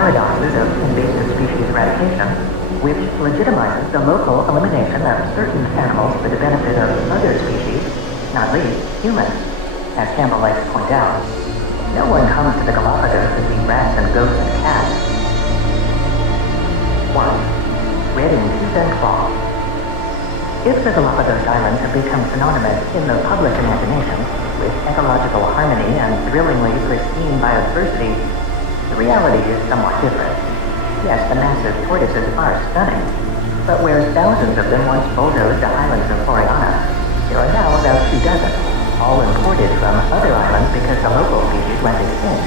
paradoxes of invasive species eradication, which legitimizes the local elimination of certain animals for the benefit of other species, not least humans. As Campbell likes to point out, no one comes to the Galapagos to see rats and goats and cats. 1. Reading tooth and claw. If the Galapagos Islands have become synonymous in the public imagination with ecological harmony and thrillingly pristine biodiversity, the reality is somewhat different. Yes, the massive tortoises are stunning, but where thousands of them once bulldozed the islands of Floriana, there are now about 2 dozen, all imported from other islands because the local species went extinct.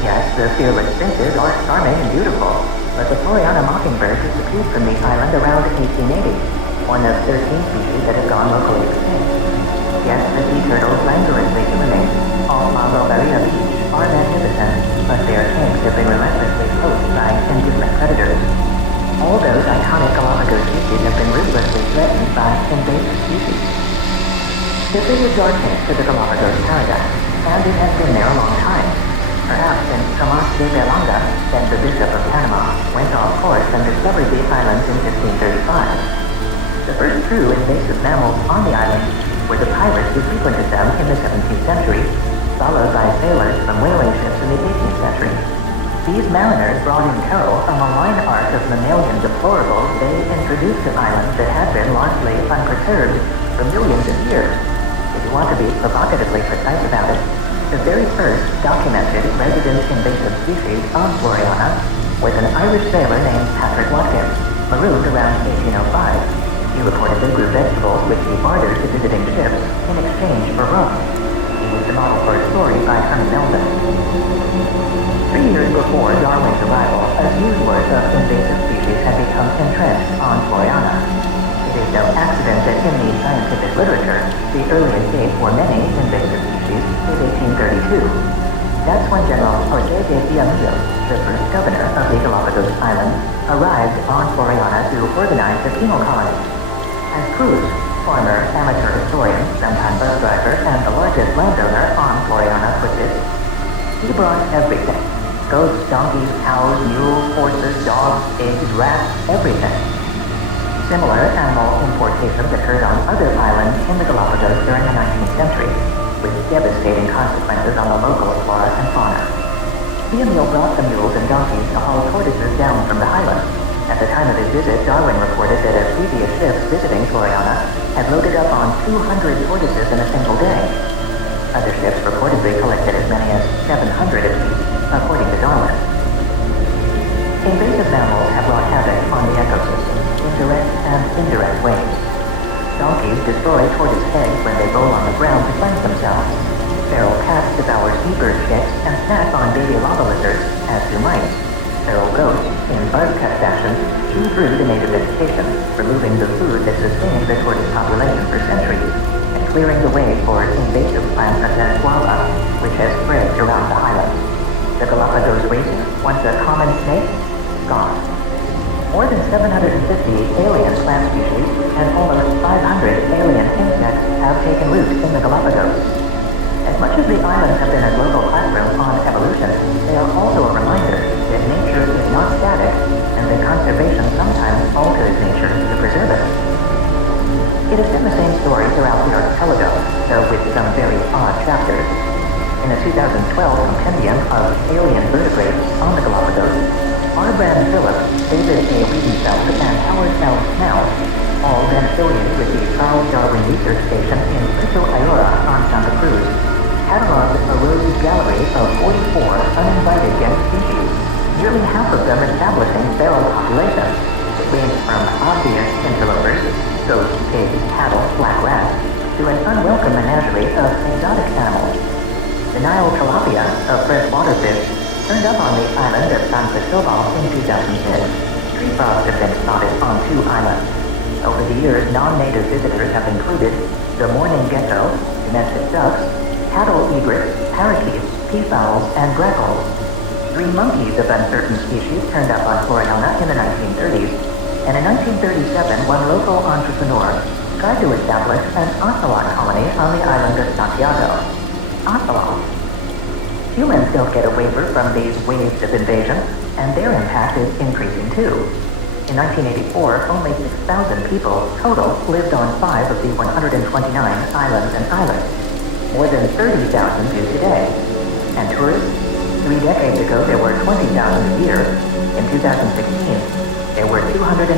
Yes, the fearless finches are charming and beautiful, but the Floriana mockingbird disappeared from the island around 1880, one of 13 species that have gone locally extinct. Yes, the sea turtles languorously humanate, all Magobaria Beach, are magnificent, but their tanks have been relentlessly poached by indifferent predators. All those iconic Galapagos species have been ruthlessly threatened by invasive species. The village are changed to the Galapagos paradise, and it has been there a long time. Perhaps since Tomas de Belanga, then the Bishop of Panama, went off course and discovered the islands in 1535. The first true invasive mammals on the islands were the pirates who frequented them in the 17th century, followed by sailors from whaling ships in the 18th century. These mariners brought in tow a malign arc of mammalian deplorables they introduced to islands that had been largely unperturbed for millions of years. If you want to be provocatively precise about it, the very first documented resident invasive species on Floriana was an Irish sailor named Patrick Watkins, marooned around 1805. He reportedly grew vegetables which he bartered to visiting ships in exchange for rum. He was the model for a story by Herman Melville. 3 years before Darwin's arrival, a huge worth of invasive species had become entrenched on Floriana. It is no accident that in the scientific literature, the earliest date for many invasive species is 1832. That's when General Jose de Villamil, the first governor of the Galapagos Islands, arrived on Floriana to organize the penal colony. As Cruz, former amateur historian, sometime bus driver, and the largest landowner on Floriana, puts it, he brought everything. Goats, donkeys, cows, mules, horses, dogs, pigs, rats, everything. Similar animal importations occurred on other islands in the Galapagos during the 19th century, with devastating consequences on the local flora and fauna. Villamil brought the mules and donkeys to haul tortoises down from the highlands. At the time of his visit, Darwin reported that a previous ship visiting Floriana had loaded up on 200 tortoises in a single day. Other ships reportedly collected as many as 700 of these, according to Darwin. Invasive mammals have wrought havoc on the ecosystem in direct and indirect ways. Donkeys destroy tortoise eggs when they roll on the ground to cleanse themselves. Feral cats devour seabird chicks and snack on baby lava lizards, as do mice. Feral goats, in buzzcut fashion, chew through the native vegetation, removing the food that sustained the tortoise population for centuries, and clearing the way for invasive plants such as guava, which has spread throughout the highlands. The Galapagos racing, once a common snake, gone. More than 750 alien plant species and almost 500 alien insects have taken root in the Galapagos. As much as the islands have been a global classroom on evolution, they are also a reminder that nature is not static and that conservation sometimes alters nature to preserve it. It has been the same story throughout the archipelago, though with some very odd chapters. In a 2012 compendium of alien vertebrates on the Galapagos, R. Brand Phillips, David A. Wiedenfeld, and Howard L. Snell, all then affiliated with the Charles Darwin Research Station in Puerto Ayora on Santa Cruz, cataloged a rose gallery of 44 uninvited guest species, nearly half of them establishing feral populations, that ranged from obvious interlopers, goats, pigs, cattle, black rats, to an unwelcome menagerie of exotic animals. The Nile tilapia, a freshwater fish, turned up on the island of San Cristobal in 2010. Tree frogs have been spotted on 2 islands. Over the years, non-native visitors have included the mourning gecko, domestic ducks, cattle egrets, parakeets, peafowls, and grackles. 3 monkeys of uncertain species turned up on Floriana in the 1930s, and in 1937, one local entrepreneur tried to establish an ocelot colony on the island of Santiago. Ocelot. Humans don't get a waiver from these waves of invasion, and their impact is increasing too. In 1984, only 6,000 people total lived on 5 of the 129 islands and islets. More than 30,000 do today. And tourists? 3 decades ago, there were 20,000 a year. In 2016, there were 218,000.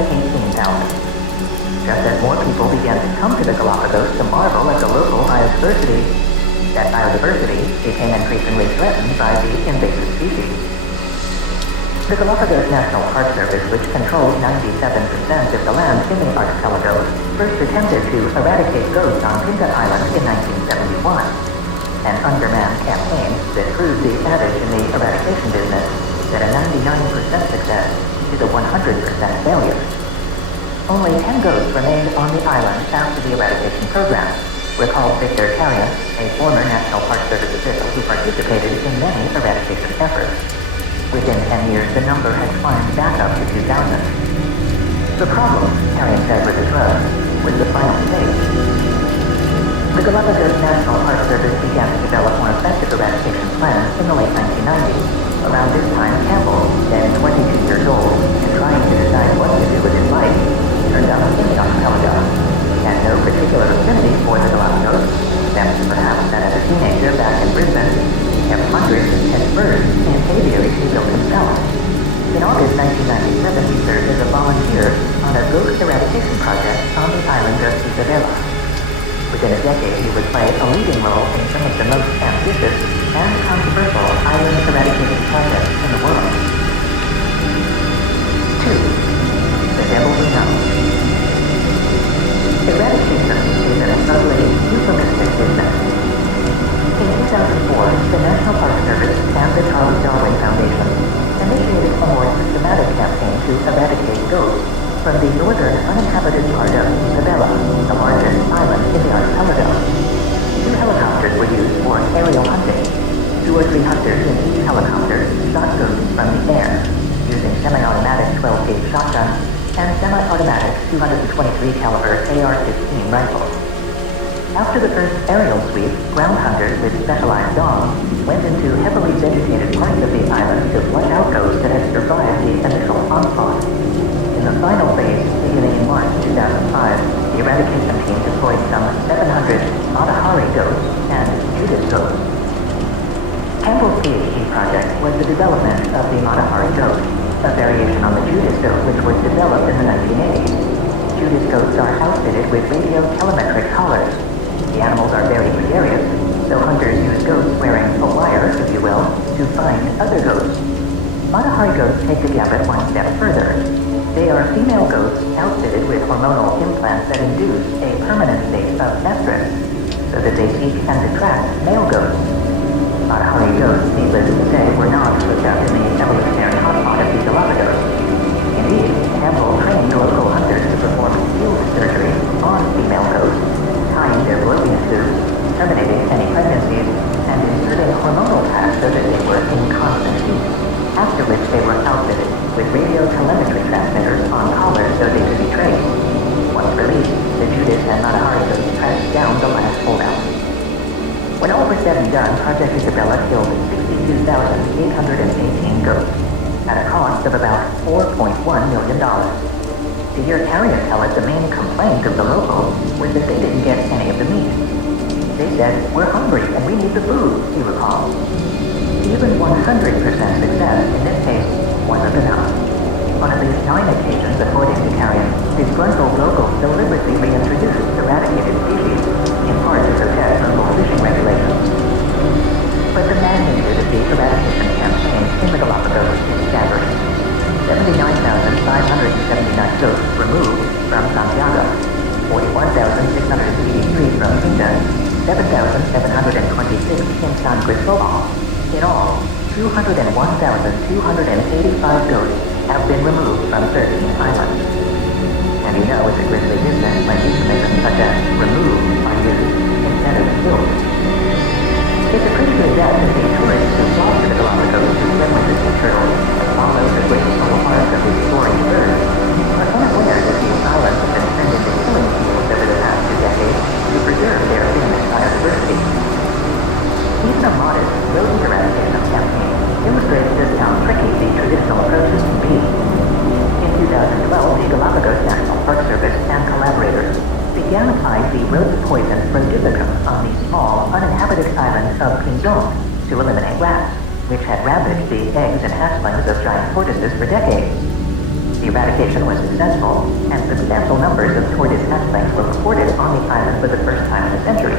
Just as more people began to come to the Galapagos to marvel at the local biodiversity, that biodiversity became increasingly threatened by the invasive species. The Galapagos National Park Service, which controls 97% of the land in the archipelago, first attempted to eradicate ghosts on Pinta Island in 1971. An undermanned campaign that proved the adage in the eradication business that a 99% success is a 100% failure. Only 10 ghosts remained on the island after the eradication program. Recall Victor Carrion, a former National Park Service official who participated in many eradication efforts. Within 10 years, the number had climbed back up to 2,000. The problem, Carrion said with the drug, was the final stage. The Galapagos National Park Service began to develop more effective eradication plans in the late 1990s. Around this time, Campbell, then 22 years old, and trying to decide what to do with his life, turned up in the archipelago. He had no particular affinity for the Galapagos, except perhaps that as a teenager back in Brisbane, he kept hundreds of pet birds and aviaries he built himself. In August 1997, he served as a volunteer on a ghost eradication project on the island of Isabela. Within a decade, he would play a leading role in some of the most ambitious and controversial island eradication projects in the world. 2. The Devil We Know. Eradication is an ugly, euphemistic business. In 2004, the National Park Service and the Charles Darwin Foundation initiated a more systematic campaign to eradicate ghosts from the northern uninhabited part of Isabela, the largest island in the archipelago. 2 helicopters were used for aerial hunting. 2 or 3 hunters in each helicopter shot ghosts from the air, using semi-automatic 12-gauge shotguns and semi-automatic 223 caliber AR-15 rifles. After the first aerial sweep, ground hunters with specialized dogs went into heavily vegetated parts of the island to flush out ghosts that had survived the initial onslaught. In the final phase, beginning in March 2005, the eradication team deployed some 700 Matahari ghosts and Judas ghosts. Campbell's PhD project was the development of the Matahari ghost, a variation on the Judas ghost which was developed in the 1980s. Judas ghosts are outfitted with radio telemetric collars. The animals are very gregarious, so hunters use ghosts wearing a wire, if you will, to find other ghosts. Matahari ghosts take the gambit one step further. They are female ghosts outfitted with hormonal implants that induce a permanent state of estrus, so that they seek and attract male ghosts. Matahari ghosts, needless to say, were not hooked up in the evolutionary hotspot of the Galapagos. Indeed, Campbell trained local hunters to perform field surgery on female ghosts, tying their fallopian tubes, terminating any pregnancies, and inserting hormonal packs so that they were in constant heat, after which they were outfitted with radio telemetry transmitters on collars so they could be traced. Once released, the Judas and Matahari ghosts tracked down the last holdout. When all was said and done, Project Isabella killed 62,818 ghosts, at a cost of about $4.1 million. To hear carriers tell us the main complaint of the locals was that they didn't get any of the meat. They said, "We're hungry and we need the food," he recalled. Even 100% success in this case wasn't enough. On at least 9 occasions, according to Carrion, disgruntled locals deliberately reintroduced eradicated species, in part to protect local fishing regulations. But the magnitude of the eradication campaign in the Galapagos is staggering. 79,579 ghosts removed from Santiago, 41,683 from Pinta, 7,726 in San Cristobal. In all, 201,285 ghosts have been removed from 13 islands. And you know it's a grisly business when euphemisms such as remove are used instead of killed. It's a pretty good bet to see tourists who flock to the Galapagos to swim with the sea turtles, follow the graceful arc of these soaring birds, but unaware that these islands have been turned into killing fields over the past 2 decades to preserve their famous biodiversity. Even a modest rodent eradication which had ravaged the eggs and hatchlings of giant tortoises for decades. The eradication was successful, and substantial numbers of tortoise hatchlings were reported on the island for the first time in a century.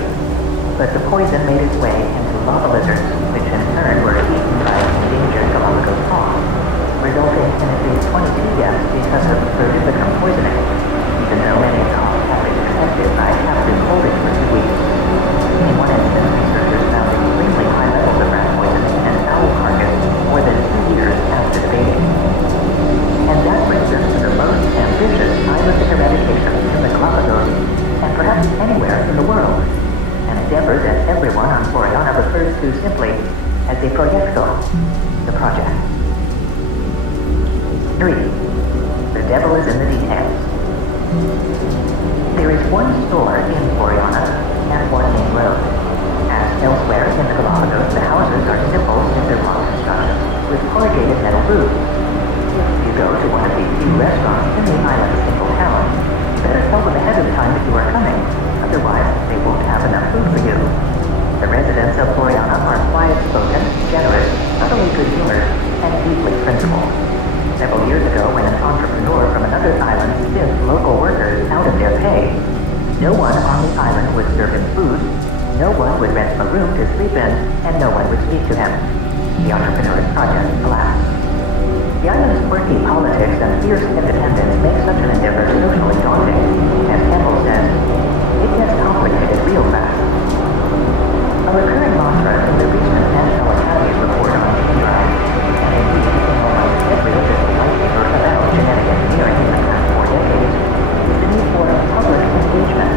But the poison made its way into lava lizards, which in turn were eaten by endangered Galapagos frogs, resulting in at least 22 deaths because of prolific poisoning, even though many dogs have been infected by captive holding for 2 weeks. In one instance, researchers found extremely high levels of rat poison in an owl carcass more than 2 years after the baby. And that brings us to the most ambitious island eradication in the Galapagos, and perhaps anywhere in the world, an endeavor that everyone on Floriana refers to simply as a proyecto, the project. 3. The devil is in the details. There is one store in Floriana and one main road. As elsewhere in the Galapagos, the houses are simple, cinder-block construction with corrugated metal roofs. If you go to one of the few restaurants in the island's single town, you better tell them ahead of time that you are coming, otherwise they won't have enough food for you. The residents of Floriana are quiet-spoken, generous, subtly good-humored, and deeply principled. Several years ago, when an entrepreneur from another island stiffed local workers out of their pay, no one on the island would serve him food, no one would rent him a room to sleep in, and no one would speak to him. The entrepreneur's project collapsed. The island's quirky politics and fierce independence make such an endeavor socially daunting. As Campbell says, it gets complicated real fast. A recurring mantra in the recent National Academy report on gene drive, and indeed in almost every official white paper about genetic engineering in the past 4 decades, is the need for public engagement.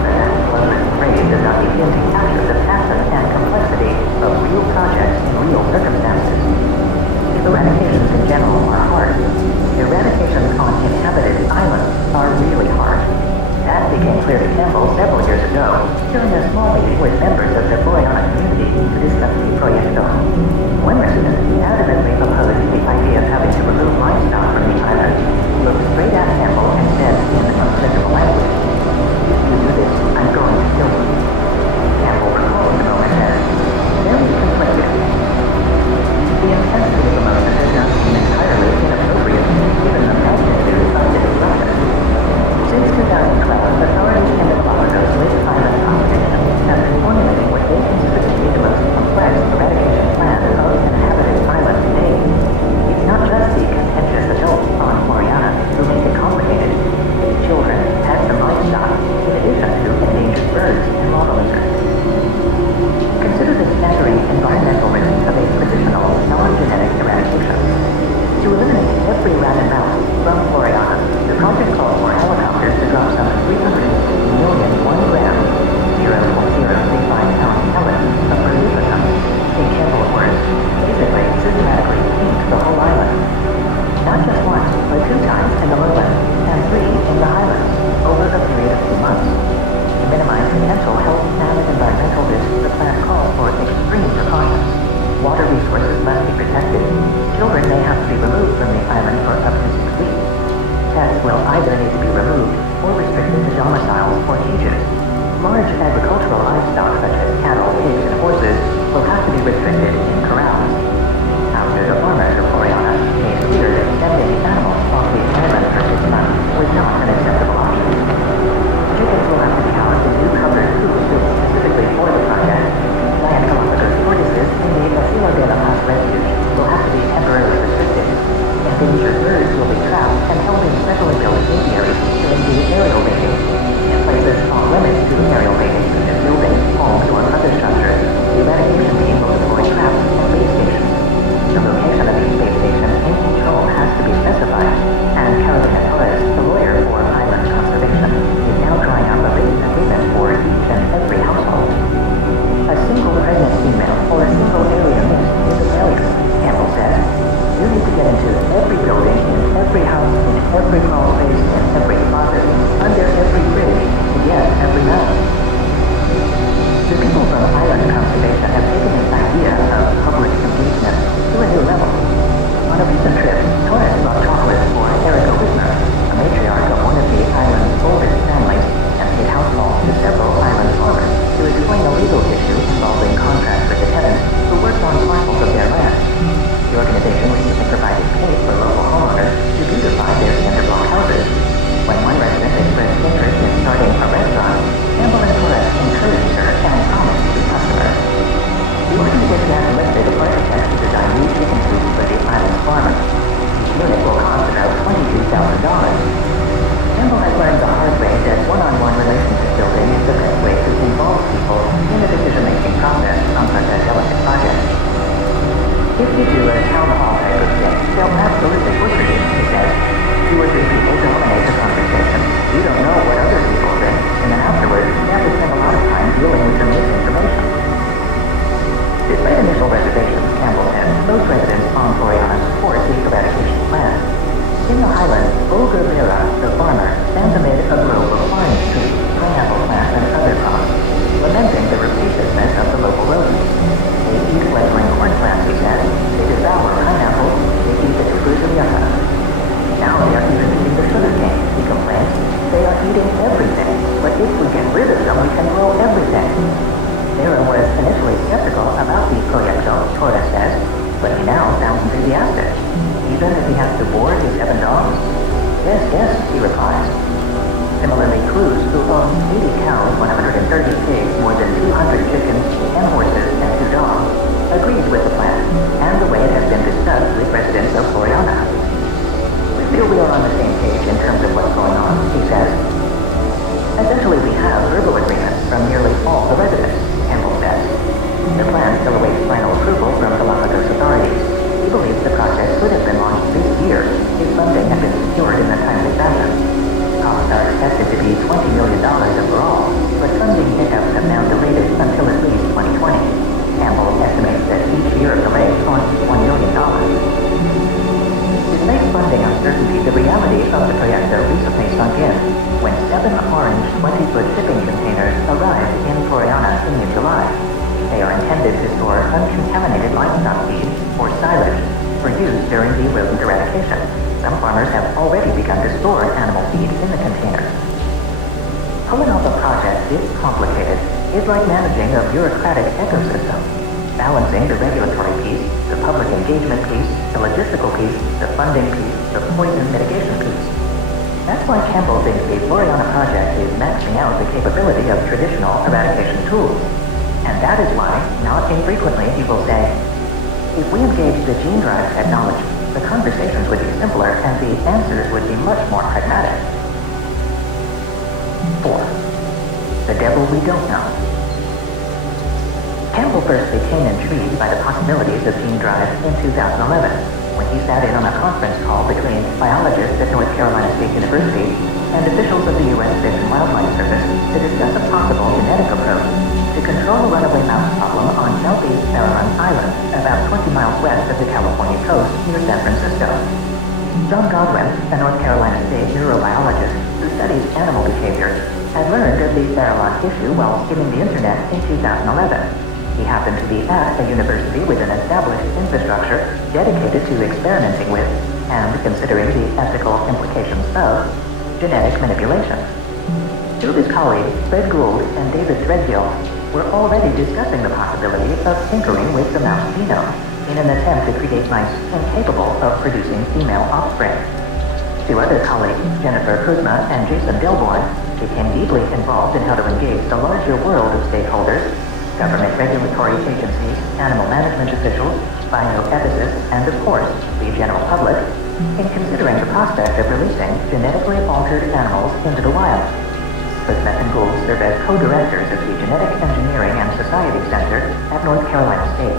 But that slogan phrase does not begin to capture the passion and complexity of real projects in real circumstances. If eradications in general are hard, eradications on inhabited islands are really hard. That became clear to Campbell several years ago during a small meeting with members of the Floriana community to discuss the proyecto. One resident adamantly opposed the idea of having to remove livestock from the island, looked straight at Campbell and said in unphysical language, "If you do this, I'm going to kill you." Campbell recalled the moment as very conflicted. The intensity of emotion does not seem entirely inappropriate given the magnitude of the disruption. Since 2012, authorities in the Galapagos with island conservation have been formulating what they consider to be the most complex eradication plan of inhabited island to date. It's not just the contentious adults on Floriana who make it complicated. Children, pets, and livestock, in addition to endangered birds and lava lizards. Consider the staggering environmental risk of a traditional, non-genetic eradication. To eliminate every rat and mouse from Floriana, the project calls for helicopters to drop some 360 million 1 gram, 0.035 pound pellets of prolificum, in Campbell's words, basically systematically paint the whole island. Not just once, but 2 times in the lowlands, and 3 in the highlands, over a period of 2 months. To minimize potential health and environmental risks, the plan calls for extreme precautions. Water resources must be protected. Children may have to be removed from the island for up to 6 weeks. Pets will either need to be removed or restricted to domiciles or cages. Large agricultural livestock such as cattle, pigs, and horses will have to be restricted in corrals. After the farmers of Floriana made clear that sending animals off the island for 6 months was not an acceptable option. Chickens will have to be housed in new covered coops built specifically for the project. Giant Galapagos tortoises in the Asilo de la Paz refuge will have to be temporarily restricted. Endangered birds will be trapped and held in specially built aviaries during the aerial baiting. In places off limits to aerial baiting, such as buildings, homes, or other structures, the eradication team will deploy traps and bait stations. The location of each bait station in each home has to be specified, and Carolina Torres, the lawyer for island conservation, is now drawing up a written agreement for each and every household. A single pregnant female or a single area mixed is a failure, Campbell says. You need to get into every building, in every house, in every crawl space, in every closet, under every bridge, to get every mouse. The people from island conservation have taken this idea of public engagement to a new level. On a recent trip, Torres brought chocolate for Erica Whitmer, a matriarch of one of the island's oldest families, and paid house calls to several island farmers to explain a legal issue involving contracts with the tenants who worked on parcels of their land on the same page in terms of what's going on, he says. Essentially, we have verbal agreements from nearly all the residents, Campbell says. The plan still awaits final approval from Galapagos authorities. He believes the project could have been launched this year if funding had been secured in a timely fashion. Costs are expected to be $20 million overall, but funding hiccups have now delayed it until at least 2020. Campbell estimates that each year of delay costs $1 million. Despite funding uncertainty, the reality of the project recently sunk in when 7 orange 20-foot shipping containers arrived in Floriana in mid-July. They are intended to store uncontaminated livestock feed, or silage, for use during the rodent eradication. Some farmers have already begun to store animal feed in the containers. Pulling off a project this complicated is like managing a bureaucratic ecosystem, balancing the regulatory piece, the public engagement piece, the logistical piece, the funding piece, the poison mitigation piece. That's why Campbell thinks the Floriana project is maxing out the capability of traditional eradication tools. And that is why, not infrequently, he will say, if we engage the gene drive technology, the conversations would be simpler and the answers would be much more pragmatic. 4. The devil we don't know. Campbell first became intrigued by the possibilities of gene drive in 2011, when he sat in on a conference call between biologists at North Carolina State University and officials of the U.S. Fish and Wildlife Service to discuss a possible genetic approach to control a runaway mouse problem on southeast Farallon Island, about 20 miles west of the California coast near San Francisco. John Godwin, a North Carolina State neurobiologist who studies animal behavior, had learned of the Farallon issue while skimming the internet in 2011. He happened to be at a university with an established infrastructure dedicated to experimenting with, and considering the ethical implications of, genetic manipulation. Two of his colleagues, Fred Gould and David Threadgill, were already discussing the possibility of tinkering with the mouse genome in an attempt to create mice incapable of producing female offspring. Two other colleagues, Jennifer Kuzma and Jason Delborn, became deeply involved in how to engage the larger world of stakeholders, government regulatory agencies, animal management officials, bioethicists, and of course, the general public, in considering the prospect of releasing genetically altered animals into the wild. Kuzma and Gould serve as co-directors of the Genetic Engineering and Society Center at North Carolina State.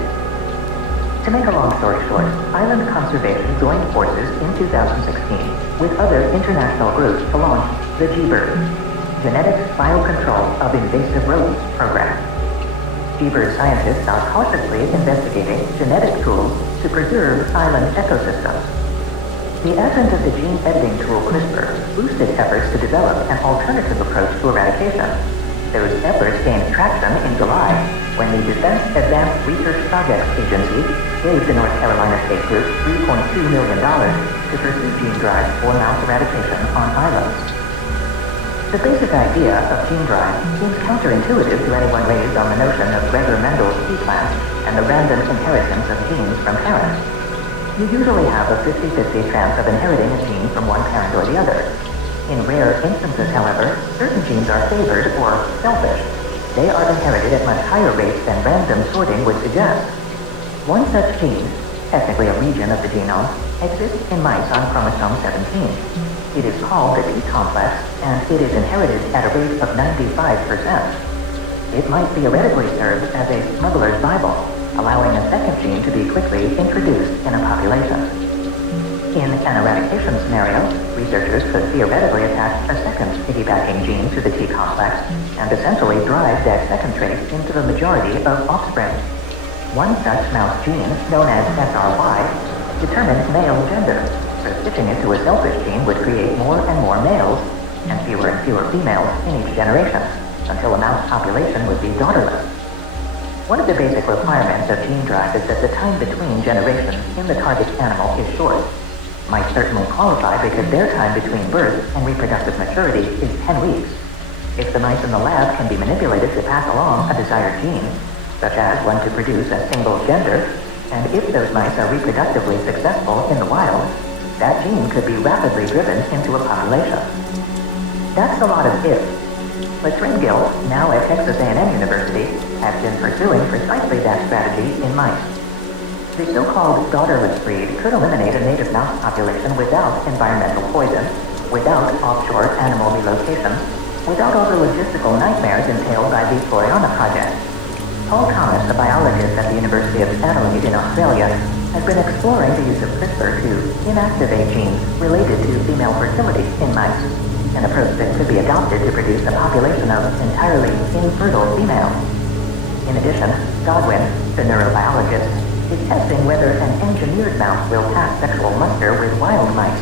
To make a long story short, Island Conservation joined forces in 2016 with other international groups to launch the GBIRD, Genetic Biocontrol of Invasive Rodents program. GBIRD scientists are cautiously investigating genetic tools to preserve island ecosystems. The advent of the gene editing tool CRISPR boosted efforts to develop an alternative approach to eradication. Those efforts gained traction in July when the Defense Advanced Research Projects Agency gave the North Carolina State Group $3.2 million to pursue gene drive for mouse eradication on islands. The basic idea of gene drive seems counterintuitive to anyone raised on the notion of Gregor Mendel's T-class and the random inheritance of genes from parents. You usually have a 50-50 chance of inheriting a gene from one parent or the other. In rare instances, however, certain genes are favored or selfish. They are inherited at much higher rates than random sorting would suggest. One such gene, technically a region of the genome, exists in mice on chromosome 17. It is called the T-complex, and it is inherited at a rate of 95%. It might theoretically serve as a smuggler's Bible, allowing a second gene to be quickly introduced in a population. In an eradication scenario, researchers could theoretically attach a second piggybacking gene to the T-complex and essentially drive that second trait into the majority of offspring. One such mouse gene, known as SRY, determines male gender, so switching it to a selfish gene would create more and more males and fewer females in each generation, until a mouse population would be daughterless. One of the basic requirements of gene drive is that the time between generations in the target animal is short. Mice certainly qualify because their time between birth and reproductive maturity is 10 weeks. If the mice in the lab can be manipulated to pass along a desired gene, such as one to produce a single gender, and if those mice are reproductively successful in the wild, that gene could be rapidly driven into a population. That's a lot of ifs. But Threadgill, now at Texas A&M University, has been pursuing precisely that strategy in mice. The so-called daughterless breed could eliminate a native mouse population without environmental poison, without offshore animal relocation, without all the logistical nightmares entailed by the Floriana project. Paul Thomas, a biologist at the University of Adelaide in Australia, has been exploring the use of CRISPR to inactivate genes related to female fertility in mice, an approach that could be adopted to produce a population of entirely infertile females. In addition, Godwin, the neurobiologist, is testing whether an engineered mouse will pass sexual muster with wild mice.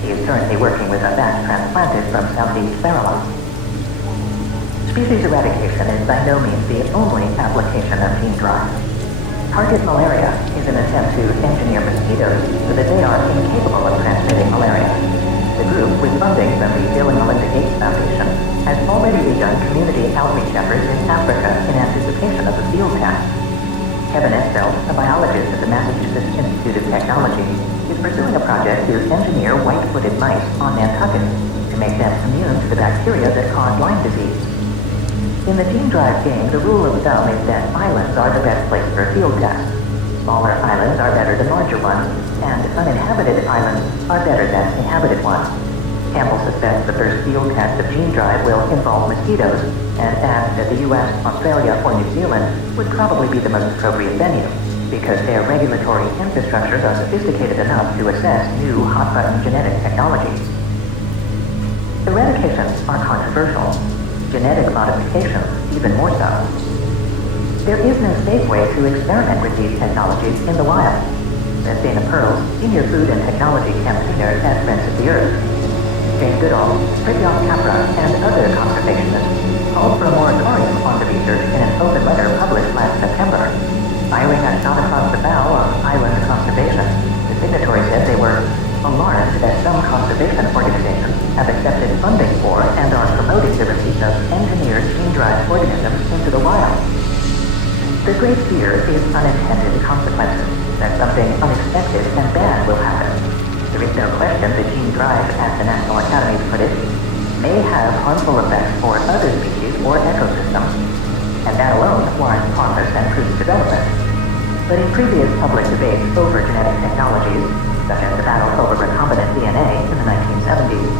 He is currently working with a bat transplanted from Southeast Maryland. Species eradication is by no means the only application of gene drive. Target malaria is an attempt to engineer mosquitoes so that they are incapable of transmitting malaria. The group, with funding from the Bill and Melinda Gates Foundation, has already begun community outreach efforts in Africa in anticipation of the field test. Kevin Esfeld, a biologist at the Massachusetts Institute of Technology, is pursuing a project to engineer white-footed mice on Nantucket to make them immune to the bacteria that cause Lyme disease. In the gene drive game, the rule of thumb is that islands are the best place for a field test. Smaller islands are better than larger ones, and uninhabited islands are better than inhabited ones. Campbell suspects the first field test of gene drive will involve mosquitoes, and adds that the US, Australia, or New Zealand would probably be the most appropriate venue, because their regulatory infrastructures are sophisticated enough to assess new hot-button genetic technologies. Eradications are controversial. Genetic modifications even more so. There is no safe way to experiment with these technologies in the wild. As Dana Pearls, Senior Food and Technology Campaigner at Friends of the Earth, James Goodall, Fritjof Capra, and other conservationists called for a moratorium on the research in an open letter published last September. Firing a shot across the bow of island conservation, the signatories said they were alarmed that some conservation organizations have accepted funding for and are promoting the release of engineered gene-drive organisms into the wild. The great fear is unintended consequences, that something unexpected and bad will happen. There is no question that gene drive, as the National Academies put it, may have harmful effects for other species or ecosystems, and that alone warrants progress and prudent development. But in previous public debates over genetic technologies, such as the battle over recombinant DNA in the 1970s,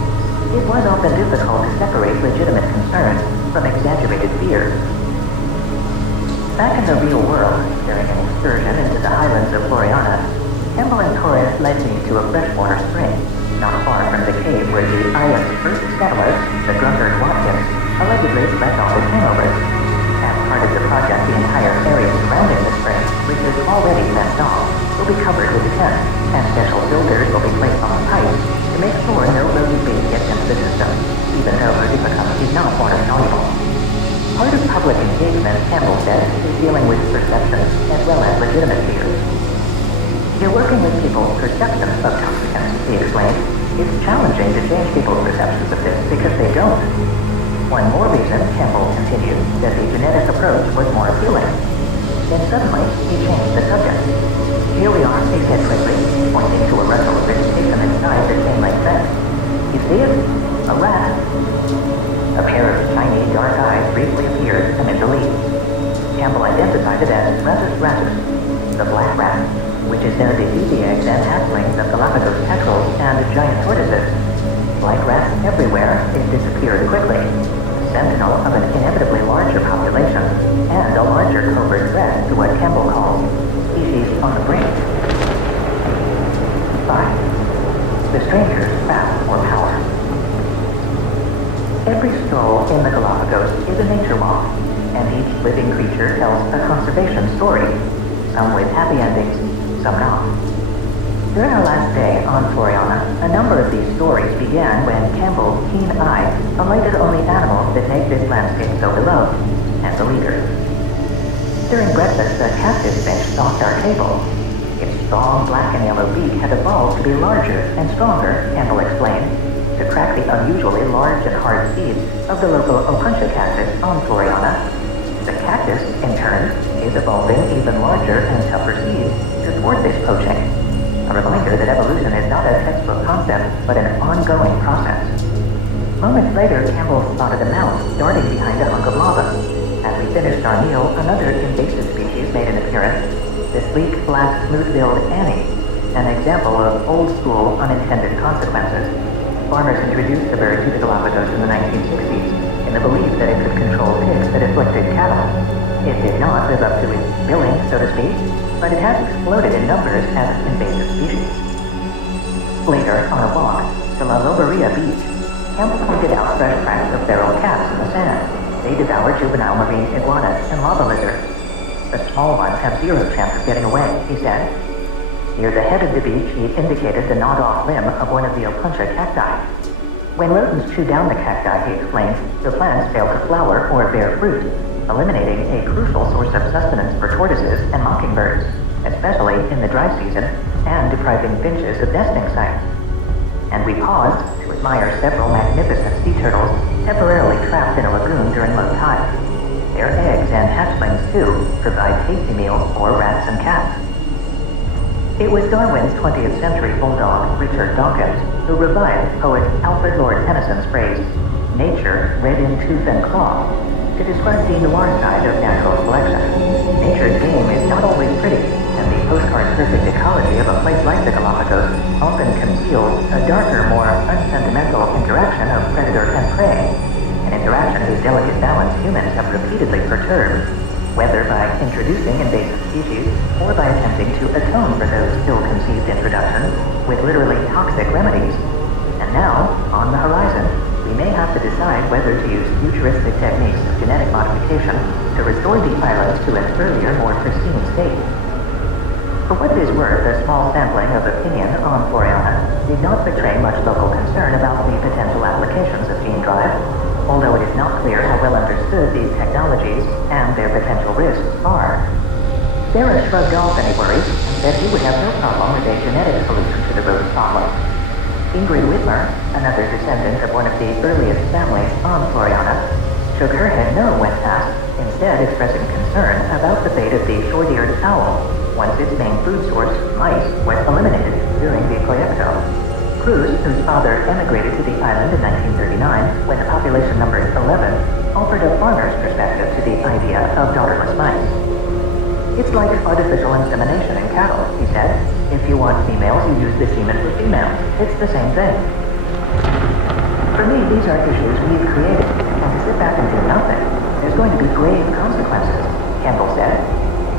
it was often difficult to separate legitimate concerns from exaggerated fears. Back in the real world, during an excursion into the highlands of Floriana, Campbell and Torres led me to a freshwater spring, not far from the cave where the island's first settlers, the Grunkard Watkins, allegedly slept off his hangovers. As part of the project, the entire area surrounding the spring, which is already fenced off, will be covered with a tent, and special filters will be placed on the pipes to make sure no rodent bait gets into the system, even though Erdipicum is not water soluble. Part of public engagement, Campbell said, is dealing with perceptions as well as legitimate fears. You're working with people's perceptions of toxicants, he explained. It's challenging to change people's perceptions of this because they don't. One more reason, Campbell continued, that the genetic approach was more appealing. Then suddenly, he changed the subject. Here we are, he said quickly, pointing to a Russell vegetation inside the chain-link fence. You see it? A rat. A pair of shiny, dark eyes briefly appeared amid the leaves. Campbell identified it as Ratus ratus, the black rat, which is known to eat the eggs and hatchlings of Galapagos petrels and giant tortoises. Like rats everywhere, it disappeared quickly, sentinel of an inevitably larger population, and a larger covert threat to what Campbell calls species on the brink. 5. The stranger's wrath or power. Every stroll in the Galapagos is a nature walk, and each living creature tells a conservation story, some with happy endings, some not. During our last day on Floriana, a number of these stories began when Campbell's keen eye alighted on the animals that make this landscape so beloved, and the leaders. During breakfast, a cactus finch stalked our table. Its strong black and yellow beak had evolved to be larger and stronger, Campbell explained, to crack the unusually large and hard seeds of the local opuntia cactus on Floriana. The cactus, in turn, is evolving even larger and tougher seeds to thwart this poaching. A reminder that evolution is not a textbook concept, but an ongoing process. Moments later, Campbell spotted a mouse darting behind a hunk of lava. As we finished our meal, another invasive species made an appearance. The sleek, black, smooth-billed Annie, an example of old-school unintended consequences. Farmers introduced the bird to the Galapagos in the 1960s in the belief that it could control ticks that afflicted cattle. It did not live up to its billing, so to speak, but it has exploded in numbers as an invasive species. Later, on a walk to La Loberia Beach, Kemp pointed out fresh tracks of feral cats in the sand. They devour juvenile marine iguanas and lava lizards. The small ones have zero chance of getting away, he said. Near the head of the beach, he indicated the gnawed-off limb of one of the opuntia cacti. When rodents chew down the cacti, he explains, the plants fail to flower or bear fruit, eliminating a crucial source of sustenance for tortoises and mockingbirds, especially in the dry season, and depriving finches of nesting sites. And we paused to admire several magnificent sea turtles temporarily trapped in a lagoon during low tide. Their eggs and hatchlings, too, provide tasty meals for rats and cats. It was Darwin's 20th century bulldog, Richard Dawkins, who revived poet Alfred Lord Tennyson's phrase, nature read in tooth and claw, to describe the noir side of natural selection. Nature's game is not always pretty, and the postcard-perfect ecology of a place like the Galapagos often conceals a darker, more unsentimental interaction of predator and prey, an interaction whose delicate balance humans have repeatedly perturbed, whether by introducing invasive species or by attempting to atone for those ill-conceived introductions with literally toxic remedies. And now, on the horizon, we may have to decide whether to use futuristic techniques of genetic modification to restore the islands to an earlier, more pristine state. For what it is worth, a small sampling of opinion on Floriana did not betray much local concern about the potential applications of gene drive, although it is not clear how well understood these technologies and their potential risks are. Sarah shrugged off any worries and said he would have no problem with a genetic solution to the road problem. Ingrid Whitmer, another descendant of one of the earliest families on Floriana, shook her head no when asked, instead expressing concern about the fate of the short-eared owl once its main food source, mice, was eliminated during the Proyecto. Cruz, whose father emigrated to the island in 1939 when the population numbered 11, offered a farmer's perspective to the idea of daughterless mice. It's like artificial insemination in cattle, he said. If you want females, you use the semen for females. It's the same thing. For me, these are issues we've created, and to sit back and do nothing, there's going to be grave consequences, Campbell said.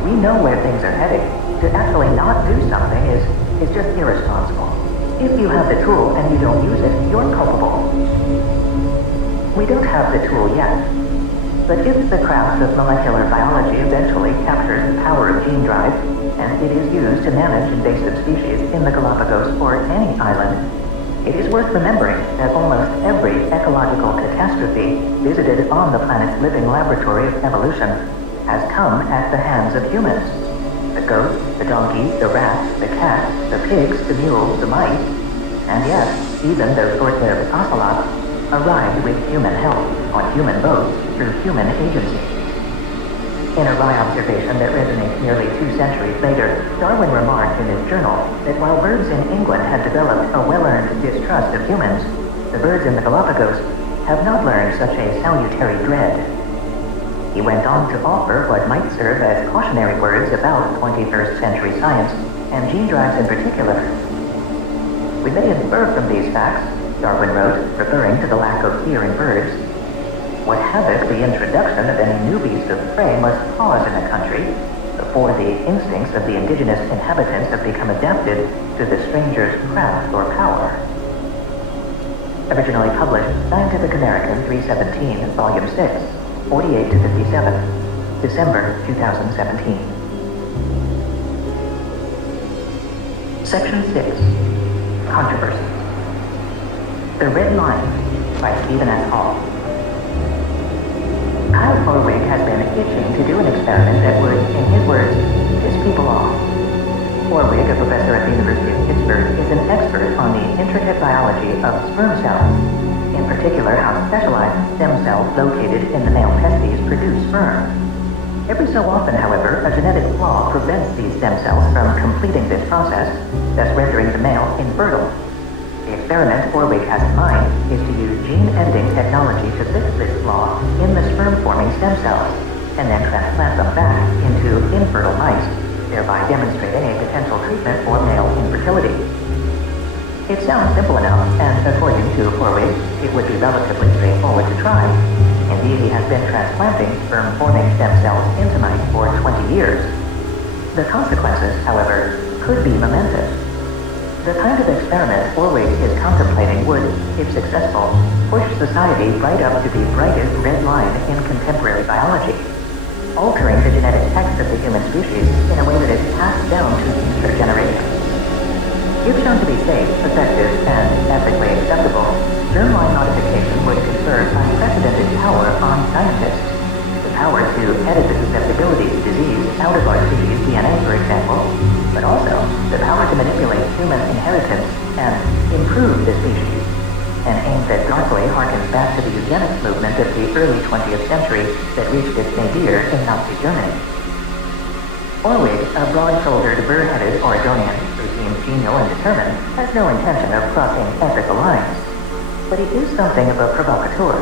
We know where things are heading. To actually not do something is just irresponsible. If you have the tool and you don't use it, you're culpable. We don't have the tool yet. But if the craft of molecular biology eventually captures the power of gene drive, and it is used to manage invasive species in the Galapagos or any island, it is worth remembering that almost every ecological catastrophe visited on the planet's living laboratory of evolution has come at the hands of humans. The goats, the donkeys, the rats, the cats, the pigs, the mules, the mice, and yes, even those short-lived ocelots arrived with human help on human boats through human agency. In a wry observation that resonates nearly 2 centuries later, Darwin remarked in his journal that while birds in England had developed a well-earned distrust of humans, the birds in the Galapagos have not learned such a salutary dread. He went on to offer what might serve as cautionary words about 21st century science, and gene drives in particular. We may infer from these facts, Darwin wrote, referring to the lack of fear in birds, what havoc the introduction of any new beast of prey must cause in a country before the instincts of the indigenous inhabitants have become adapted to the stranger's craft or power. Originally published, Scientific American 317, Volume 6, 48 to 57, December 2017. Section 6, Controversy. The Red Line by Stephen S. Hall. Kyle Orwig has been itching to do an experiment that would, in his words, piss people off. Orwig, a professor at the University of Pittsburgh, is an expert on the intricate biology of sperm cells, in particular how specialized stem cells located in the male testes produce sperm. Every so often, however, a genetic flaw prevents these stem cells from completing this process, thus rendering the male infertile. The experiment Orwig has in mind is to use gene editing technology to fix this flaw in the sperm-forming stem cells, and then transplant them back into infertile mice, thereby demonstrating a potential treatment for male infertility. It sounds simple enough, and according to Horwig, it would be relatively straightforward to try. Indeed, he has been transplanting sperm-forming stem cells into mice for 20 years. The consequences, however, could be momentous. The kind of experiment Horwig is contemplating would, if successful, push society right up to the brightest red line in contemporary biology, altering the genetic text of the human species in a way that is passed down to future generations. If shown to be safe, effective, and ethically acceptable, germline modification would confer unprecedented power on scientists. The power to edit the susceptibility to disease out of our species' DNA, for example, but also the power to manipulate human inheritance and improve the species, an aim that darkly harkens back to the eugenics movement of the early 20th century that reached its nadir in Nazi Germany. Horwig, a broad-shouldered, burr-headed Oregonian who seems genial and determined, has no intention of crossing ethical lines. But he is something of a provocateur.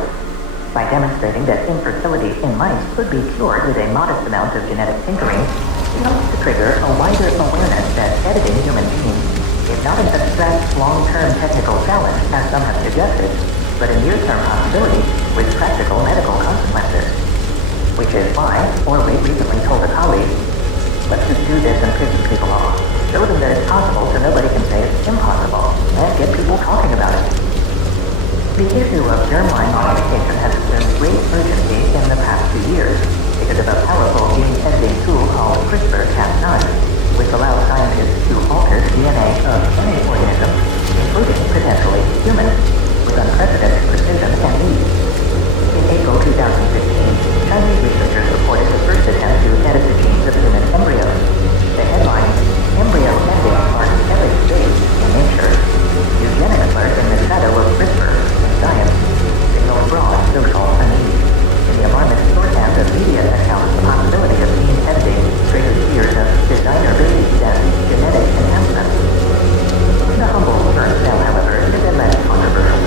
By demonstrating that infertility in mice could be cured with a modest amount of genetic tinkering, he hopes to trigger a wider awareness that editing human genes is not an abstract, long-term technical challenge, as some have suggested, but a near-term possibility with practical medical consequences. Which is why Horwig recently told a colleague, "Let's just do this and piss people off. Show them that it's possible so nobody can say it's impossible, and get people talking about it." The issue of germline modification has assumed great urgency in the past 2 years because of a powerful gene editing tool called CRISPR-Cas9, which allows scientists to alter the DNA of any organism, including potentially humans, with unprecedented precision and ease. In April 2015, Chinese researchers reported the first attempt to edit the genes of human embryos. The headline, "Embryo Editing Sparks Epic Debate in Nature. Eugenics lurk in the shadow of CRISPR in Science," signaled broad social unease. In the alarmist shorthand of media accounts, the possibility of gene editing triggered fears of designer babies and genetic enhancement. The humble first cell, however, is a less controversial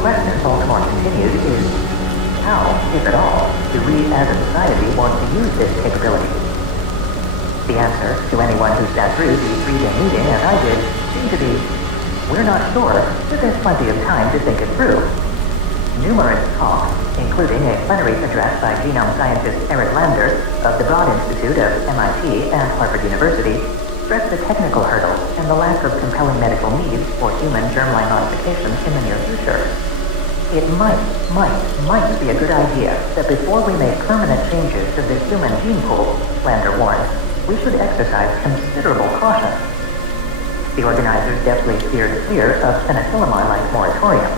question, Baltimore continued, is how, if at all, do we as a society want to use this capability? The answer to anyone who sat through the 3-day meeting, as I did, seemed to be, we're not sure, but there's plenty of time to think it through. Numerous talks, including a plenary address by genome scientist Eric Lander of the Broad Institute of MIT and Harvard University, stressed the technical hurdles and the lack of compelling medical needs for human germline modification in the near future. It might be a good idea that before we make permanent changes to the human gene pool, Lander warned, we should exercise considerable caution. The organizers deftly steered clear of penicillamine-like moratorium.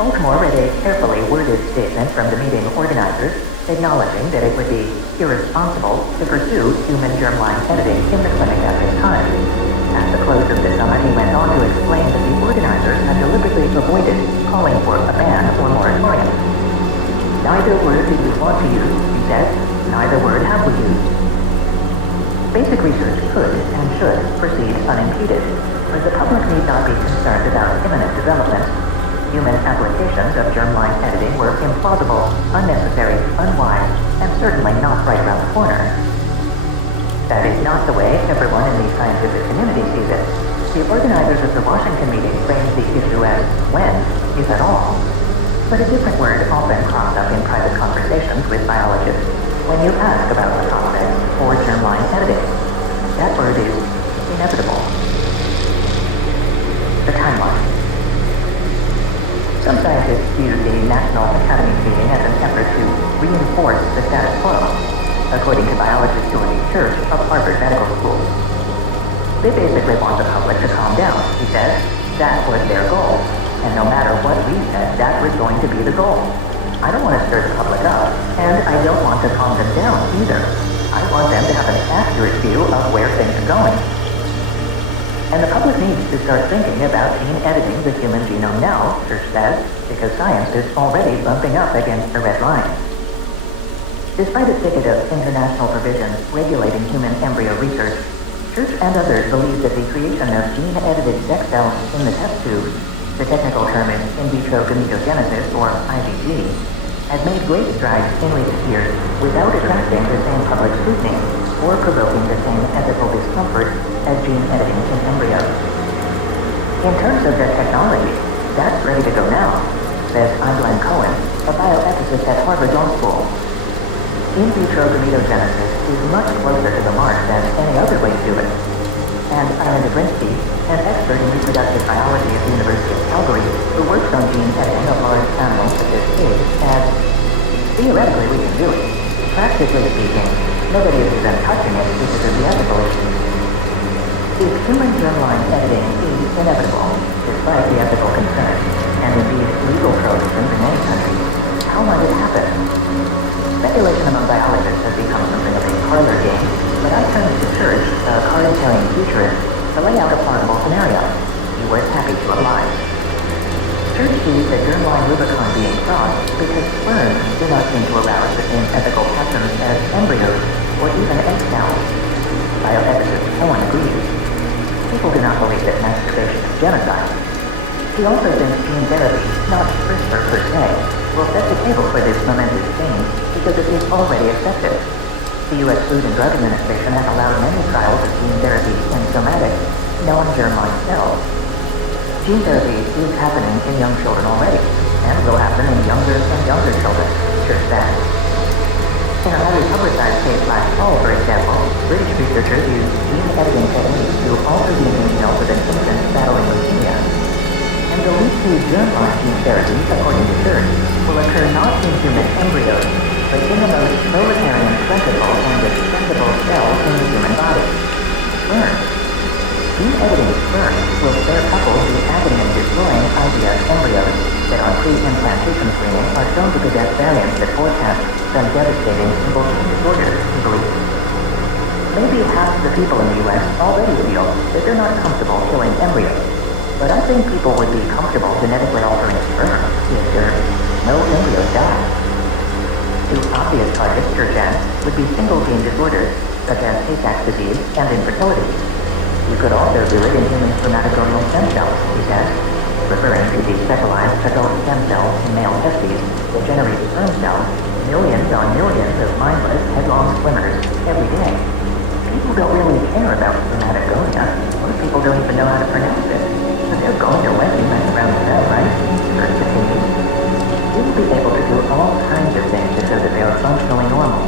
Baltimore read a carefully worded statement from the meeting organizers, acknowledging that it would be irresponsible to pursue human germline editing in the clinic at this time. At the close of the summit, he went on to explain that the organizers had deliberately avoided calling for a ban or moratorium. Neither word did we want to use, he said, neither word have we used. Basic research could and should proceed unimpeded, but the public need not be concerned about imminent development. Human applications of germline editing were implausible, unnecessary, unwise, and certainly not right around the corner. That is not the way everyone in the scientific community sees it. The organizers of the Washington meeting framed the issue as when, if at all. But a different word often crops up in private conversations with biologists when you ask about the prospects for germline editing. That word is inevitable. The timeline. Some scientists view the National Academy meeting as an effort to reinforce the status quo, according to biologist Dorothy Church of Harvard Medical School. They basically want the public to calm down, he says. That was their goal. And no matter what we said, that was going to be the goal. I don't want to stir the public up, and I don't want to calm them down either. I want them to have an accurate view of where things are going. And the public needs to start thinking about gene editing the human genome now, Church says, because science is already bumping up against a red line. Despite a thicket of international provisions regulating human embryo research, Church and others believe that the creation of gene-edited sex cells in the test tube, the technical term is in vitro gametogenesis, or IVG, has made great strides in recent years without attracting the same public scrutiny or provoking the same ethical discomfort as gene editing in embryos. In terms of the technology, that's ready to go now, says Glenn Cohen, a bioethicist at Harvard Law School. In vitro gametogenesis is much closer to the mark than any other way to do it. And Aranda Brinsky, an expert in reproductive biology at the University of Calgary, who works on gene editing of large animals at this stage, adds, theoretically we can do it. Practically speaking, nobody is even touching it because of the ethical issues. If human germline editing is inevitable, despite the ethical concerns, and indeed legal prohibitions in many countries, how might it happen? Speculation among biologists has become something of a parlor game, but I turned to Church, a card-carrying futurist, to lay out a plausible scenario. He was happy to oblige. Church sees the germline Rubicon being crossed because sperms do not seem to arouse the same ethical passions as embryos or even egg cells. Bioethicist Cohen agrees. People do not believe that masturbation is genocide. He also thinks gene therapy, not CRISPR per se, will set the table for this momentous change because it is already accepted. The U.S. Food and Drug Administration has allowed many trials of gene therapy in somatic, non-germline cells. Gene therapy is happening in young children already, and will happen in younger and younger children, Church says. In a highly publicized case last fall, for example, British researchers used gene editing techniques to alter the immune cells of an infant battling leukemia. And the leap to germline gene therapy, according to Church, will occur not in human embryos, but in the most proletarian plentiful and expendable cells in the human body, sperm. Gene editing sperm will spare couples the agony of destroying IVF embryos that on pre-implantation screening are shown to possess variants that forecast some devastating single gene disorders, he believes. Maybe half the people in the U.S. already feel that they're not comfortable killing embryos, but I think people would be comfortable genetically altering sperm if their no embryos die. Two obvious targets, Church adds, would be single gene disorders, such as Tay-Sachs disease and infertility. You could also do it in human spermatogonial stem cells, he says. referring to the specialized adult stem cells in male testes that generate sperm cells, millions on millions of mindless, headlong swimmers every day. People don't really care about spermatogonia. Most people don't even know how to pronounce it. But they're going to let you mess around with that, right? Church continues. You will be able to do all kinds of things to show that they are functionally normal.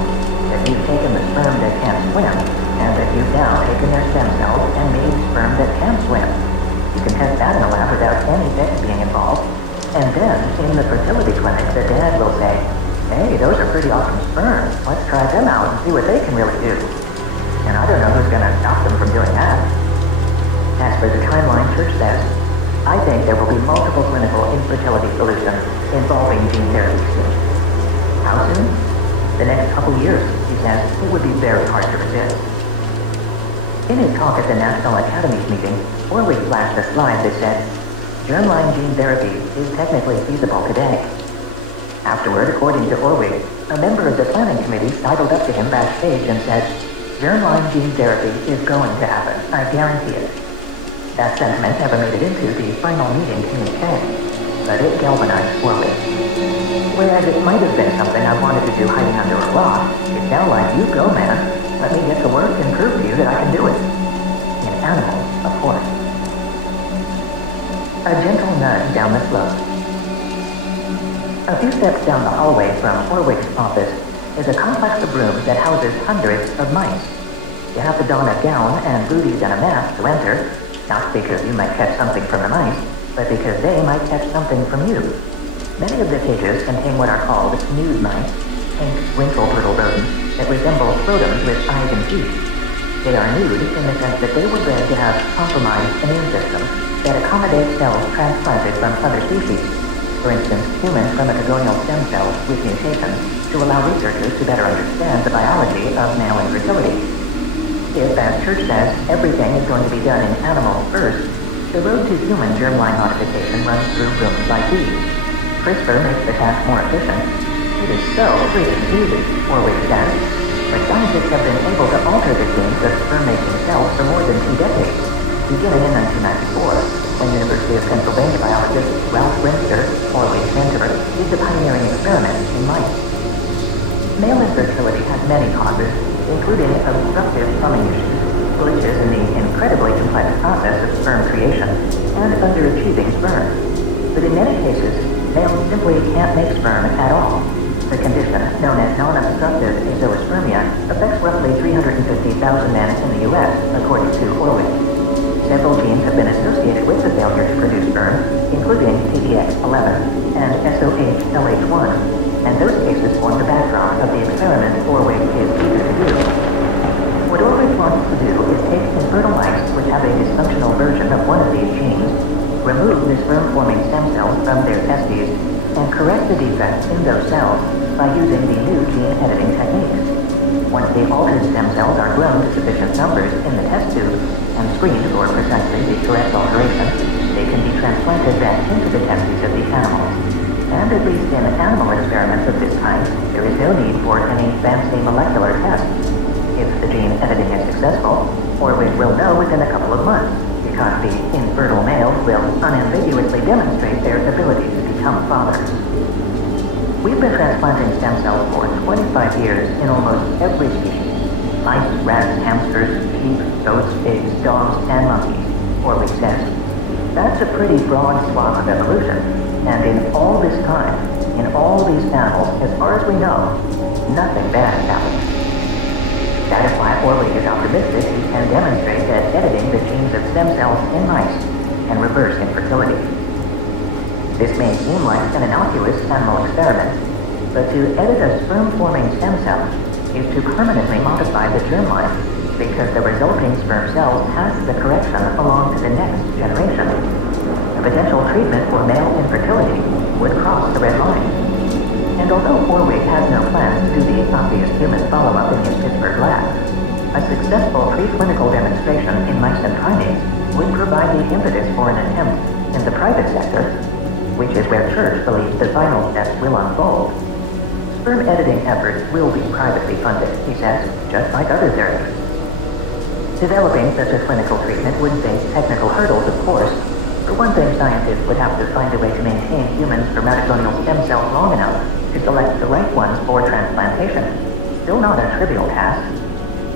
That you've taken the sperm that can't swim, and that you've now taken their stem cells and made sperm that can swim. You can test that in a lab without any sex being involved. And then, in the fertility clinic, the dad will say, hey, those are pretty awesome sperms. Let's try them out and see what they can really do. And I don't know who's going to stop them from doing that. As for the timeline Church says, I think there will be multiple clinical infertility solutions involving gene therapy soon. How soon? The next couple years, he says. It would be very hard to resist. In his talk at the National Academies meeting, Orwig flashed a slide that said, germline gene therapy is technically feasible today. Afterward, according to Orwig, a member of the planning committee sidled up to him backstage and said, germline gene therapy is going to happen, I guarantee it. That sentiment never made it into the final meeting communique, but it galvanized Orwig. Whereas it might have been something I wanted to do hiding under a rock, it's now like, you go, man. Let me get to work and prove to you that I can do it. In animals, of course. A gentle nudge down the slope. A few steps down the hallway from Orwig's office is a complex of rooms that houses hundreds of mice. You have to don a gown and booties and a mask to enter, not because you might catch something from the mice, but because they might catch something from you. Many of the cages contain what are called nude mice, pink, wrinkle-brittle rodents that resemble scrotums with eyes and teeth. They are nude in the sense that they were bred to have compromised immune systems that accommodate cells transplanted from other species. For instance, human spermatogonial stem cells with mutations to allow researchers to better understand the biology of male infertility. If, as Church says, everything is going to be done in animals first, the road to human germline modification runs through rooms like these. CRISPR makes the task more efficient. It is so freaking easy, Orwig says. But scientists have been able to alter the genes of sperm-making cells for more than 2 decades, beginning in 1994, when University of Pennsylvania biologist Ralph Rinster, Orwig's mentor, did the pioneering experiment in mice. Male infertility has many causes, including obstructive plumbing issues, glitches in the incredibly complex process of sperm creation, and underachieving sperm. But in many cases, males simply can't make sperm at all. The condition, known as non-obstructive azoospermia, affects roughly 350,000 men in the U.S., according to Orwig. Several genes have been associated with the failure to produce sperm, including TDX11 and SOH-LH1, and those cases form the backdrop of the experiment Orwig is eager to do. What Orwig wants to do is take infertile mice which have a dysfunctional version of one of these genes, remove the sperm-forming stem cells from their testes, and correct the defects in those cells by using the new gene editing techniques. Once the altered stem cells are grown to sufficient numbers in the test tube and screened for precisely the correct alteration, they can be transplanted back into the testes of the animals. And at least in animal experiments of this kind, there is no need for any fancy molecular tests. If the gene editing is successful, Orwig will know within a couple of months, because the infertile males will unambiguously demonstrate their ability to become fathers. We've been transplanting stem cells for 25 years in almost every species. Mice, rats, hamsters, sheep, goats, pigs, dogs, and monkeys, Orwig says. That's a pretty broad swath of evolution, and in all this time, in all these animals, as far as we know, nothing bad has happened. That is why Orwig is optimistic he can demonstrate that editing the genes of stem cells in mice can reverse infertility. This may seem like an innocuous animal experiment, but to edit a sperm-forming stem cell is to permanently modify the germline, because the resulting sperm cells pass the correction along to the next generation. A potential treatment for male infertility would cross the red line. And although Orwig has no plans to do the obvious human follow-up in his Pittsburgh lab, a successful preclinical demonstration in mice and primates would provide the impetus for an attempt in the private sector, which is where Church believes the final steps will unfold. Sperm editing efforts will be privately funded, he says, just like other therapies. Developing such a clinical treatment would face technical hurdles, of course. For one thing, scientists would have to find a way to maintain humans' spermatogonial stem cells long enough to select the right ones for transplantation. Still not a trivial task.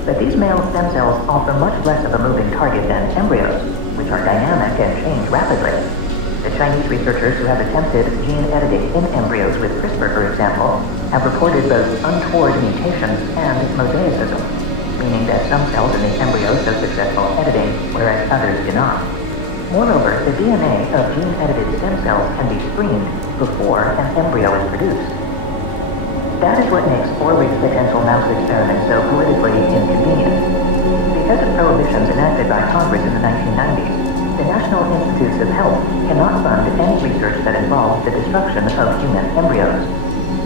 But these male stem cells offer much less of a moving target than embryos, which are dynamic and change rapidly. The Chinese researchers who have attempted gene editing in embryos with CRISPR, for example, have reported both untoward mutations and mosaicism, meaning that some cells in the embryo show successful editing, whereas others do not. Moreover, the DNA of gene-edited stem cells can be screened before an embryo is produced. That is what makes 4 weeks potential mouse experiment so politically inconvenient. Because of prohibitions enacted by Congress in the 1990s, the National Institutes of Health cannot fund any research that involves the destruction of human embryos.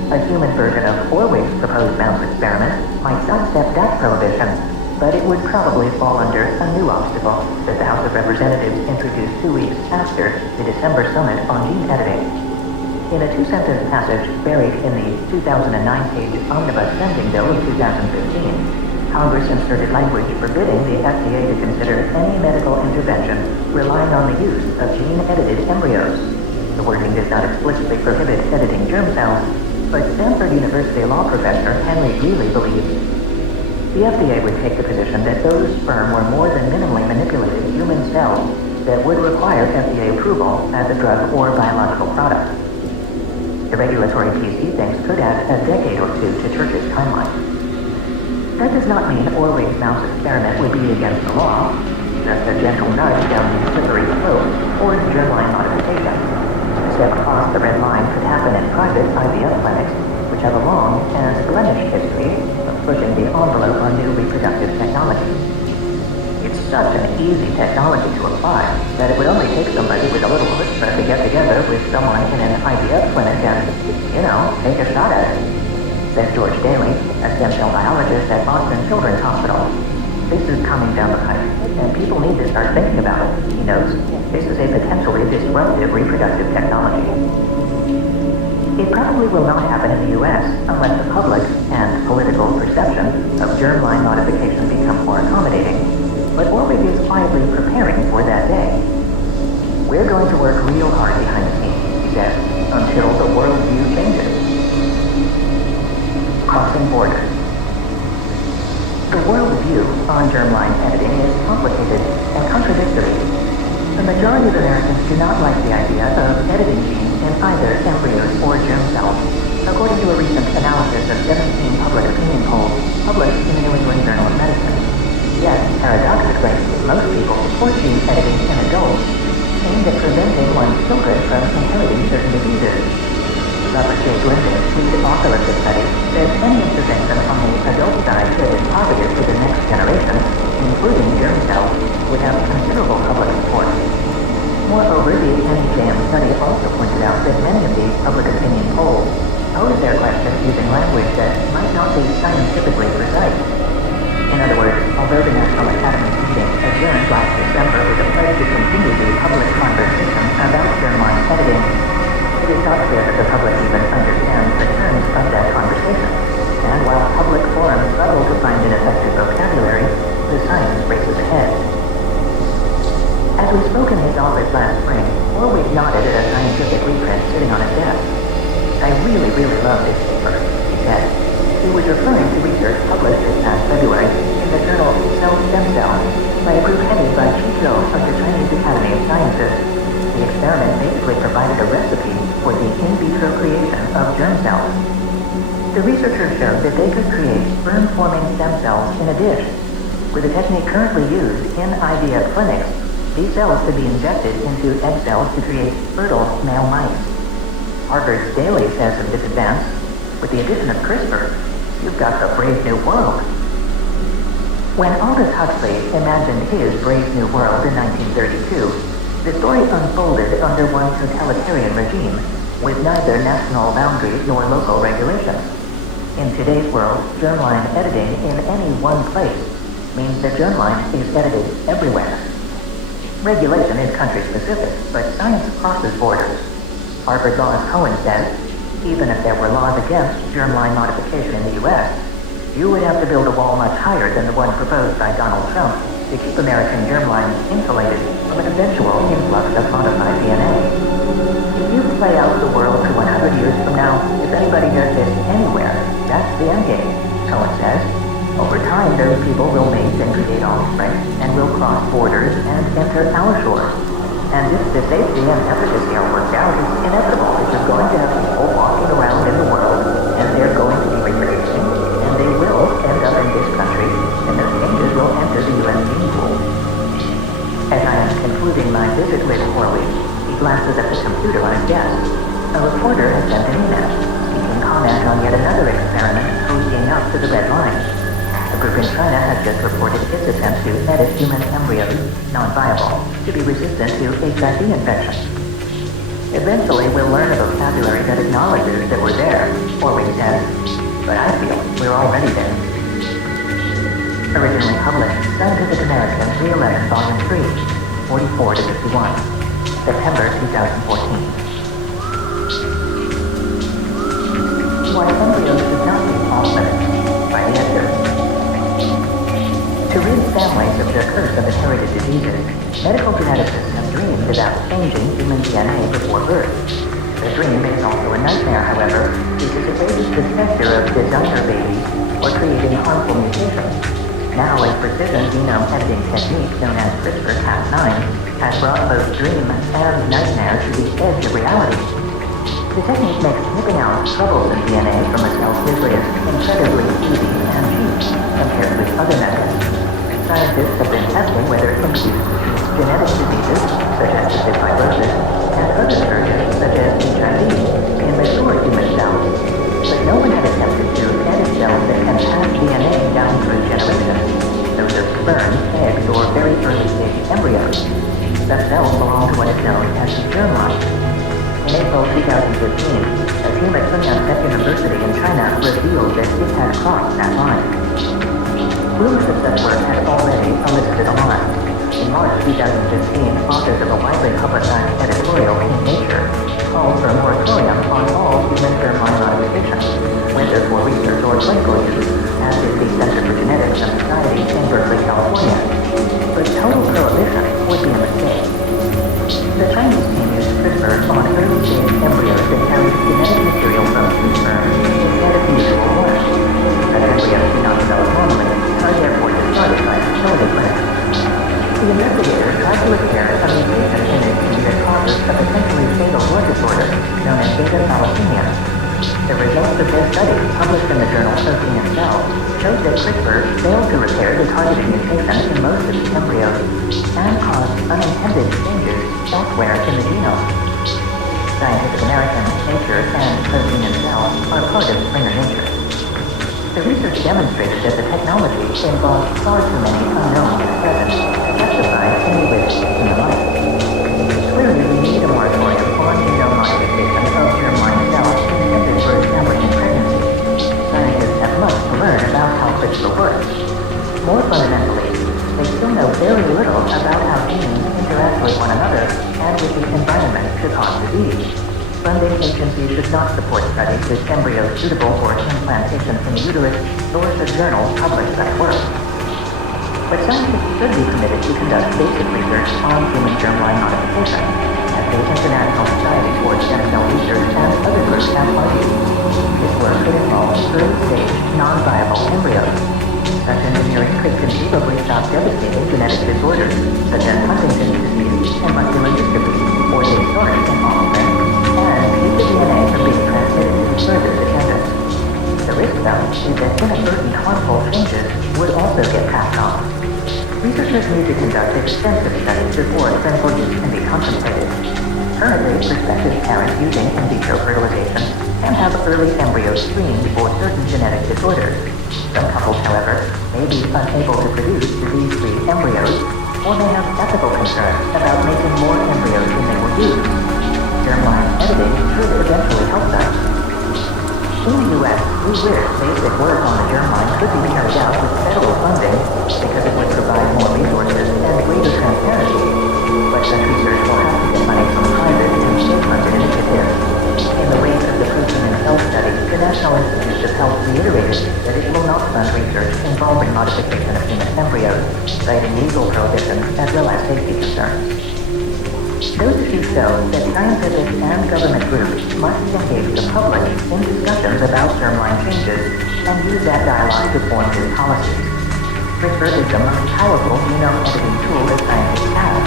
A human version of 4 weeks proposed mouse experiment might sidestep that prohibition, but it would probably fall under a new obstacle that the House of Representatives introduced 2 weeks after the December summit on gene editing. In a 2-sentence passage buried in the 2009-page Omnibus Spending Bill of 2015, Congress inserted language forbidding the FDA to consider any medical intervention relying on the use of gene-edited embryos. The wording does not explicitly prohibit editing germ cells, but Stanford University law professor Henry Greeley believes the FDA would take the position that those sperm were more than minimally manipulated human cells that would require FDA approval as a drug or biological product. The regulatory PC thinks could add a decade or two to Church's timeline. That does not mean Orway's mouse experiment would be against the law, just a gentle nudge down the slippery slope towards germline modification. A step across the red line could happen in private IVF clinics, which have a long and blemished history of pushing the envelope on new reproductive technology. It's such an easy technology to apply that it would only take somebody with a little chutzpah to get together with someone in an IVF clinic and, take a shot at it, says George Daly, a stem cell biologist at Boston Children's Hospital. This is coming down the pipe, and people need to start thinking about it, he notes. This is a potentially disruptive reproductive technology. It probably will not happen in the U.S. unless the public and political perception of germline modification become more accommodating. But Orwig is quietly preparing for that day. We're going to work real hard behind the scenes, he says, until the worldview changes. Crossing borders. The worldview on germline editing is complicated and contradictory. The majority of Americans do not like the idea of editing genes in either embryos or germ cells, according to a recent analysis of 17 public opinion polls published in the New England Journal of Medicine. Yet, paradoxically, most people support gene editing in adults, aimed at preventing one's children from inheriting certain diseases. Robert J. Glendon, lead author of this study, says any intervention on the adult side that is positive to the next generation, including germ cells, would have considerable public support. Moreover, the NEJM study also pointed out that many of these public opinion polls pose their questions using language that might not be scientifically precise. In other words, although the National Academy meeting adjourned last December with a pledge to continue the public conversation about germline editing, it is not clear that the public even understands the terms of that conversation. And while public forums struggle to find an effective vocabulary, the science races ahead. As we spoke in his office last spring, Orwig nodded at a scientific reprint sitting on his desk. I really love this paper, he said. He was referring to research published this past February in the journal Cell Stem Cells by a group headed by Chi Zhou of the Chinese Academy of Sciences. The experiment basically provided a recipe for the in vitro creation of germ cells. The researchers showed that they could create sperm-forming stem cells in a dish. With a technique currently used in IVF clinics, these cells could be injected into egg cells to create fertile male mice. Harvard's Daly says of this advance, with the addition of CRISPR, you've got the brave new world. When Aldous Huxley imagined his brave new world in 1932, the story unfolded under one totalitarian regime, with neither national boundaries nor local regulations. In today's world, germline editing in any one place means that germline is edited everywhere. Regulation is country-specific, but science crosses borders. Harvard Law's Cohen says, even if there were laws against germline modification in the U.S., you would have to build a wall much higher than the one proposed by Donald Trump to keep American germline insulated from an eventual influx of modified DNA. If you play out the world to 100 years from now, if anybody does this anywhere, that's the endgame, Cohen says. Over time, those people will mate and create offspring, and will cross borders and enter our shores. And if the safety and efficacy are worked out, it's inevitable that you're going to have people walking around in the world, and they're going to be reproducing, and they will end up in this country, and those changes will enter the U.S. gene pool. As I am concluding my visit with Corley, he glances at the computer on his desk. A reporter has sent an email, seeking comment on yet another experiment cruising up to the red line. A group in China has just reported its attempt to edit human embryos, non-viable, to be resistant to HIV infection. Eventually, we'll learn a vocabulary that acknowledges that we're there, or we can, but I feel we're already there. Originally published, Scientific American, 311, Volume 3, 44 to 51, September 2014. Why embryos should not be off-limits, by the editor. To rid families of the curse of inherited diseases, medical geneticists have dreamed about changing human DNA before birth. The dream is also a nightmare, however, because it raises the specter of designer babies or creating harmful mutations. Now, a precision genome editing technique known as CRISPR-Cas9 has brought both dream and nightmare to the edge of reality. The technique makes snipping out troublesome DNA from a cell's nucleus incredibly easy and cheap compared with other methods. Scientists have been testing whether it induces genetic diseases, such as cystic fibrosis, and other scourges, such as HIV, in mature human cells. But no one had attempted to edit cells that can pass DNA down through generations, those of sperm, eggs, or very early-stage embryos. The cells belong to what is known as the germline. In April 2015, a team at Sun Yat-sen University in China revealed that it had crossed that line. Rumors of such work had already elicited alarm. In March 2015, authors of a widely publicized editorial in Nature called for a moratorium on all human germline modification, whether for research or clinical use, as did the Center for Genetics and Society in Berkeley, California. But total prohibition would be a mistake. The Chinese team used CRISPR on early-stage embryos that carried genetic material from two sperms instead of the usual one. Such embryos do not develop normally, are therefore discarded by fertility clinics. The investigators tried to repair a mutation in the gene that causes a potentially fatal blood disorder known as beta thalassemia. The results of their study, published in the journal Protein and Cell, showed that CRISPR failed to repair the targeted mutation in most of the embryos and caused unintended changes elsewhere in the genome. Scientific American, Nature, and Protein and Cell are part of Springer Nature. The research demonstrated that the technology involved far too many unknowns at present to justify any risk in the life. Clearly, we need a moratorium on genome modification of germline cells intended for establishing pregnancy. Scientists have much to learn about how CRISPR works. More fundamentally, they still know very little about how genes interact with one another and with the environment to cause disease. Funding agencies should not support studies with embryos suitable for implantation in the uterus, nor should journals publish such work. But scientists should be permitted to conduct basic research on human germline modification, as the International Society for Stem Cell Research and other groups have argued. This work could involve early-stage, non-viable embryos. Such engineering could conceivably stop devastating genetic disorders, such as Huntington's disease and muscular dystrophy, or the start in offspring, and keep the DNA from being transmitted to further descendants. The risk, though, is that inadvertent harmful changes would also get passed on. Researchers need to conduct extensive studies before clinical use can be contemplated. Currently, prospective parents using in vitro fertilization can have early embryos screened for certain genetic disorders. Some couples, however, may be unable to produce disease-free embryos, or may have ethical concerns about making more embryos than they will use. Germline editing should eventually help them. In the U.S., we wish basic work on the germline could be carried out with federal funding because it would provide more resources and greater transparency. But such research will have to get money from private and state-funded initiatives. In the wake of the protein and cell study, the National Institutes of Health reiterated that it will not fund research involving modification of human embryos, citing legal prohibitions as well as safety concerns. Those issues show that scientific and government groups must engage the public in discussions about germline changes and use that dialogue to form new policies. Research is the most powerful genome editing tool that scientists have.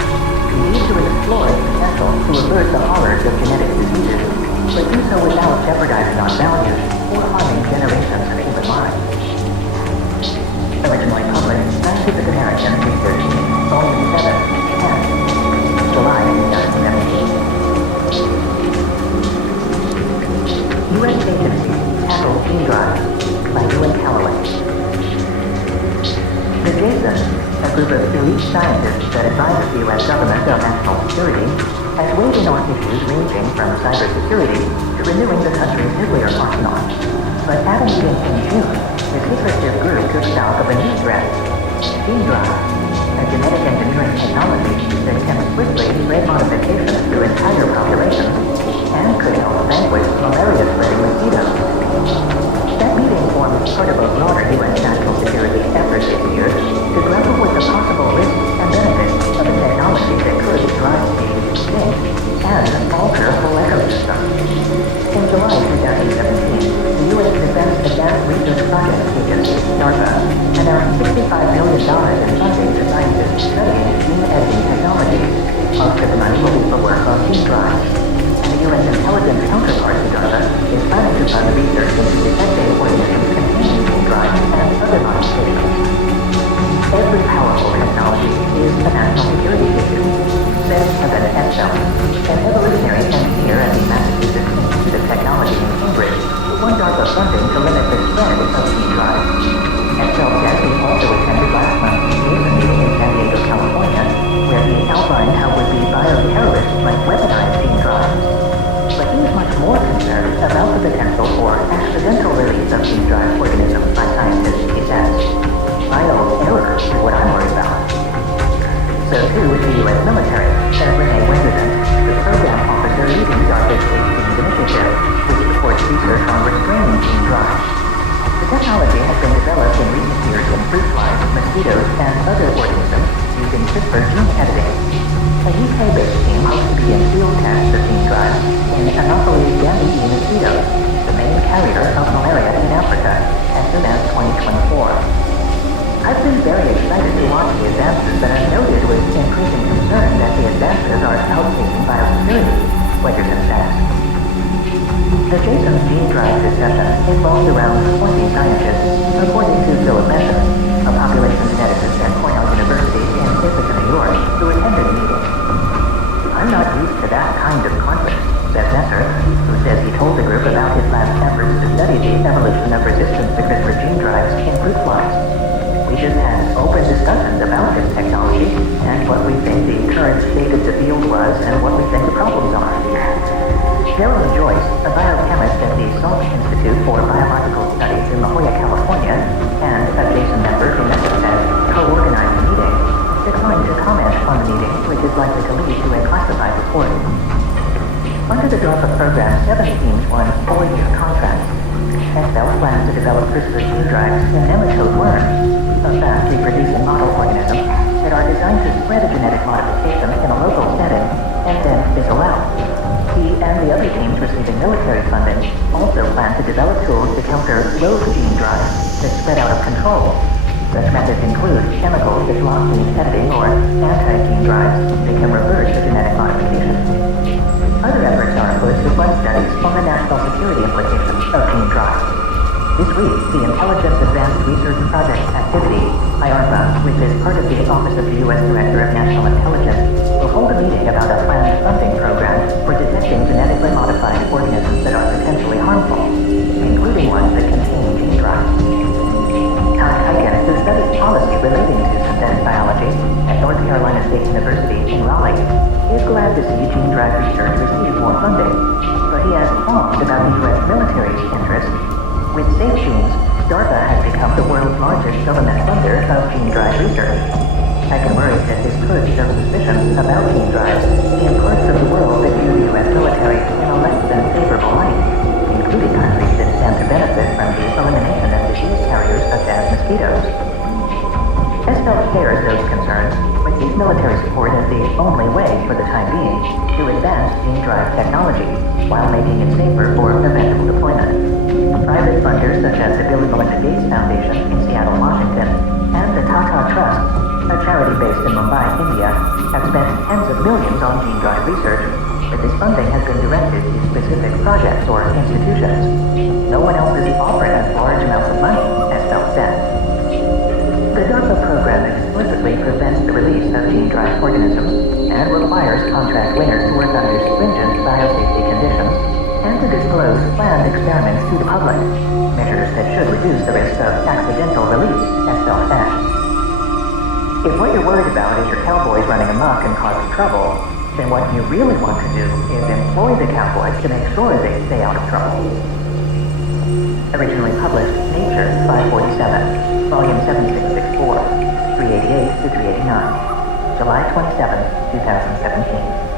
We need to explore its potential to avert the horrors of genetic diseases, but do so without jeopardizing our values or harming generations of human lives. Originally published, Scientific American Research, Volume 7, 10. July 2017. U.S. agency tackle gene drive by Ewan Calloway. The VII, a group of elite scientists that advises the U.S. government on national security, has weighed in on issues ranging from cybersecurity to renewing the country's nuclear arsenal. But at a meeting in June, the secretive group took stock of a new threat: gene drive, a genetic engineering technology that can swiftly spread modifications through entire populations and could help vanquish malaria-spreading mosquitoes. That meeting forms part of a broader U.S. national security effort this year to grapple with the possible risks and benefits of a technology that could drive species extinct and alter whole ecosystems. In July 2017, the U.S. Defense Advanced Research Projects Agency, DARPA, announced $65 million in funding to scientists studying gene editing technologies. Most of the money will be for work on gene drives. The U.S. intelligence counterpart to DARPA is planning to fund research into detecting organisms containing gene drives and other modifications. Every powerful technology is a national security issue, said Kevin Etzel, an evolutionary engineer at the Massachusetts Institute of Technology in Cambridge, who won DARPA funding to limit the spread of gene drives. Etzel said he also attended last month's VII meeting in San Diego, California, where he outlined how would-be bioterrorists might weaponize gene drives. But he is much more concerned about the potential for accidental release of gene drive organisms by scientists, he says. Bioerror is what I'm worried about. So too is the U.S. military, said Renee Wenderson, the program officer leading DARPA's H-Genes initiative, which supports research on restraining gene drives. The technology has been developed in recent years in fruit flies, mosquitoes, and other organisms using CRISPR gene editing. A UK-based team hopes to begin field tests of gene drives in Anopheles gambidae mosquitoes, the main carrier of malaria in Africa, as soon as 2024. I've been very excited to watch the advances, but I've noted with increasing concern that the advances are outpacing biosecurity, Wedgerton said. The VII's gene drive discussion involved around 20 scientists, according to Philip Messer, a population geneticist at Cornell University in Ithaca, New York, who attended the meeting. I'm not used to that kind of conflict, said Messer, who says he told the group about his last efforts to study the evolution of resistance to CRISPR gene drives in fruit flies. We just had open discussions about this technology and what we think the current state of the field was and what we think the problems are. Gerald Joyce, a biochemist at the Salk Institute for Biological Studies in La Jolla, California, and a Jason member who said co-organized the meeting, declined to comment on the meeting, which is likely to lead to a classified report. Under the DARPA program, 7 teams won 4-year contracts. Excel plans to develop CRISPR gene drives in nematode worms, a fast-reproducing model organism that are designed to spread a genetic modification in a local setting and then fizzle out. He and the other teams receiving military funding also plan to develop tools to counter rogue gene drives that spread out of control. Such methods include chemicals that block gene editing or anti-gene drives that can reverse the genetic modification. Other efforts are afoot to fund studies on the national security implications of gene drives. This week, the Intelligence Advanced Research Project Activity, IARPA, which is part of the Office of the U.S. Director of National Intelligence, will hold a meeting about a planned funding program for detecting genetically modified organisms that are potentially harmful, including ones that contain gene drives. Todd Hyken, who studies policy relating to synthetic biology at North Carolina State University in Raleigh, is glad to see gene drive research receive more funding, but he has qualms about the U.S. military's interest. With Safe Genes, DARPA has become the world's largest government funder of gene drive research. Hyken worries that this could show suspicions about gene drives in parts of the world that view the U.S. military in a less than favorable light. shares those concerns, but sees military support as the only way, for the time being, to advance gene drive technology, while making it safer for eventual deployment. Private funders such as the Bill and Melinda Gates Foundation in Seattle, Washington, and the Tata Trust, a charity based in Mumbai, India, have spent tens of millions on gene drive research, but this funding has been directed to specific projects or institutions. No one else is offering us large amounts of money, as Bell said. The DARPA program explicitly prevents the release of gene drive organisms and requires contract winners to work under stringent biosafety conditions and to disclose planned experiments to the public, measures that should reduce the risk of accidental release, as Bell said. If what you're worried about is your cowboys running amok and causing trouble, then what you really want to do is employ the cowboys to make sure they stay out of trouble. Originally published, Nature, 547, Volume 7664, 388 to 389, July 27, 2017.